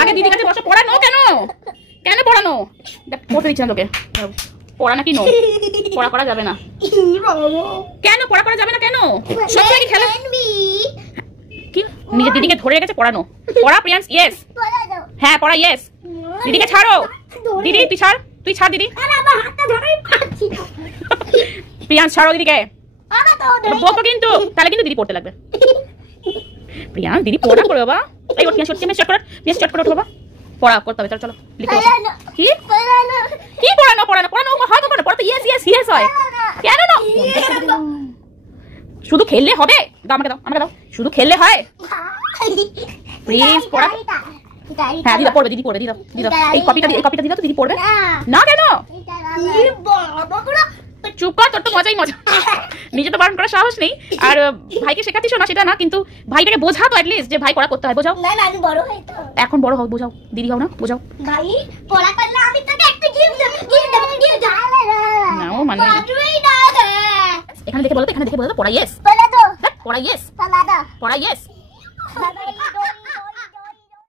আগে দিদির কাছে বসো। পড়ানো কেন? কেন পড়ানো? দেখ পড়তে দিচ্ছি না তোকে। পড়া নাকি নো? পড়া করা যাবে না কেন? পড়া করা যাবে না কেন? সত্যি নাকি খেলা? কি নিজের দিদিকে ধরে রেখেছে পড়ানো? পড়া প্রিয়ান্স? ইয়েস। হ্যাঁ পড়া ইয়েস। দিদিকে ছাড়ো। দিদি তুই ছাড়, তুই ছাড় দিদি। প্রিয়ান্স ছাড়ো দিদিকে। বকো কিন্তু, তাহলে কিন্তু দিদি পড়তে লাগবে। প্রিয়ান্স দিদি পড়া করে বাবা। এই ওঠ প্রিয়ান্স, চট করে ওঠ বাবা। পড়া করতে হবে। চলো লিখতে বসো। কি কি পড়ানো? পড়ানো হয় কখনো? পড়া তো ইয়েস ইয়েস ইয়েস হয়। কেন না? শুধু খেললে হবে? দাও আমাকে, দাও আমাকে দাও। শুধু খেললে হয়? প্লিজ পড়া। হ্যাঁ দিদা পড়বে, দিদি পড়বে। দিদা দিদা এই কপিটা দিদা তো দিদি পড়বে না। কেন? চুপ কর, তোর তো মজাই মজা। নিজে তো বারণ করার সাহস নেই, আর ভাইকে শেখাচ্ছিস না সেটা না, কিন্তু ভাইটাকে বোঝা তো অ্যাটলিস্ট যে ভাই পড়া করতে হয়। বোঝাও। আমি বড় হই তো। এখন বড় হও, বোঝাও। দিদি হও না, বোঝাও। ভাই পড়া করলে আমি তোকে একটা গিফট দেব। না ও মানে এখানে দেখে বলো তো, পড়া ইয়েস। পড়া ইয়েস।